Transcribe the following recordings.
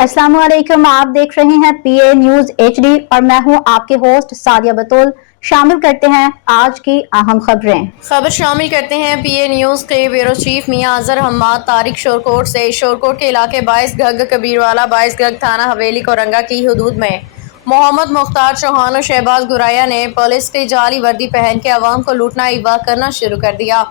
अस्सलाम वालेकुम। आप देख रहे हैं पीए न्यूज एचडी और मैं हूं आपके होस्ट सादिया बतूल। शामिल करते हैं आज की अहम खबर शामिल करते हैं पीए न्यूज के ब्यूरो चीफ मियां अजहर हम्माद तारिक शोरकोट से। शोरकोट के इलाके बाईस गग कबीरवाला बाईस गग थाना हवेली कोरंगा की हदूद में मोहम्मद मुख्तार चौहान और शहबाज गुराया ने पुलिस की जाली वर्दी पहन के अवाम को लूटना अगवा करना शुरू कर दिया।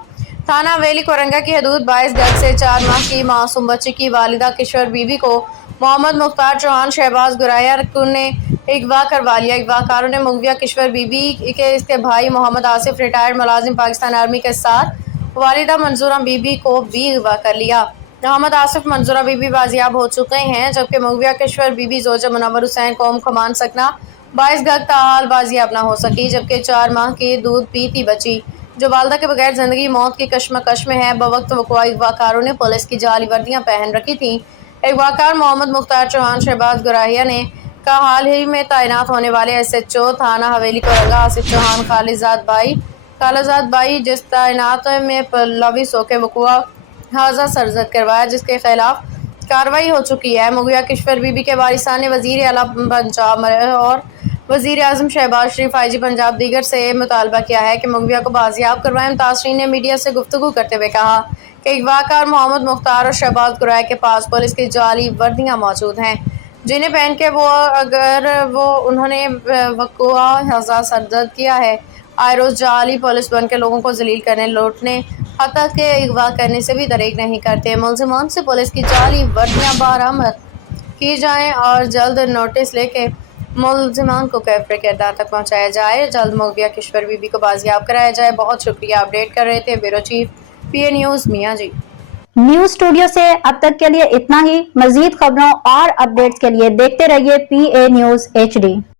थाना हवेली कोरंगा की हदूद 22 गज से 4 माह की मासूम बच्ची की वालिदा किशोर बीवी को मोहम्मद मुख्तार चौहान शहबाज गुराया ने अगवा करवा लिया। अगवाकारों ने मुगविया किशोर बीबी के इसके भाई मोहम्मद आसिफ रिटायर्ड मुलाजिम पाकिस्तान आर्मी के साथ वालिदा मंजूरा बीबी को भी अगवा कर लिया। मोहम्मद आसिफ मंजूरा बीबी बाजियाब हो चुके हैं, जबकि मुगविया किशोर बीबी जोजा मुनव्वर हुसैन कौम कमान सकना 22 गग ताहाल बाजियाब न हो सकी, जबकि 4 माह की दूध पीती बची जो वालदा के बगैर जिंदगी मौत की कश्मकश में है। बवक्त वक़ुआ अगवाकारों ने पुलिस की जाली वर्दियां पहन रखी थीं। अगवाकार मोहम्मद मुख्तार चौहान शहबाज गुराहिया ने का हाल ही में तैनात होने वाले एसएचओ थाना हवेली कोरंगा आसिफ चौहान खालिजाद बाई जिस तैनात में लवी सोके वक़ुआ हाजा सरजद करवाया, जिसके खिलाफ कार्रवाई हो चुकी है। मुगविया किशोर बीबी के वारिसान ने वज़ीर आला पंजाब और वज़ीर आज़म शहबाज शरीफ आईजी पंजाब दीगर से मुतालबा किया है कि मुगविया को बाजियाब करवाएं। मुतासरीन ने मीडिया से गुफ्तगू करते हुए कहा कि अगवाकार मोहम्मद मुख्तार और शहबाज गुराया के पास पुलिस की जाली वर्दियां मौजूद हैं, जिन्हें पहन के उन्होंने वक़ुआ हज़ा सरजद किया है। आए रोज़ जाली पुलिस बन के लोगों को जलील करने, लूटने, हत्या के अगवा करने से भी दरेक नहीं करते। मुलजिमान से पुलिस की जाली वर्दियां बरामद की जाएं और जल्द नोटिस लेके मुलजिमान को कैफरे किरदार तक पहुंचाया जाए। जल्द मुगविया किशोर बीबी को बाजियाब कराया जाए। बहुत शुक्रिया। अपडेट कर रहे थे ब्यूरो चीफ पीए न्यूज मियां जी। न्यूज स्टूडियो से अब तक के लिए इतना ही। मजीद खबरों और अपडेट्स के लिए देखते रहिए पीए न्यूज एचडी।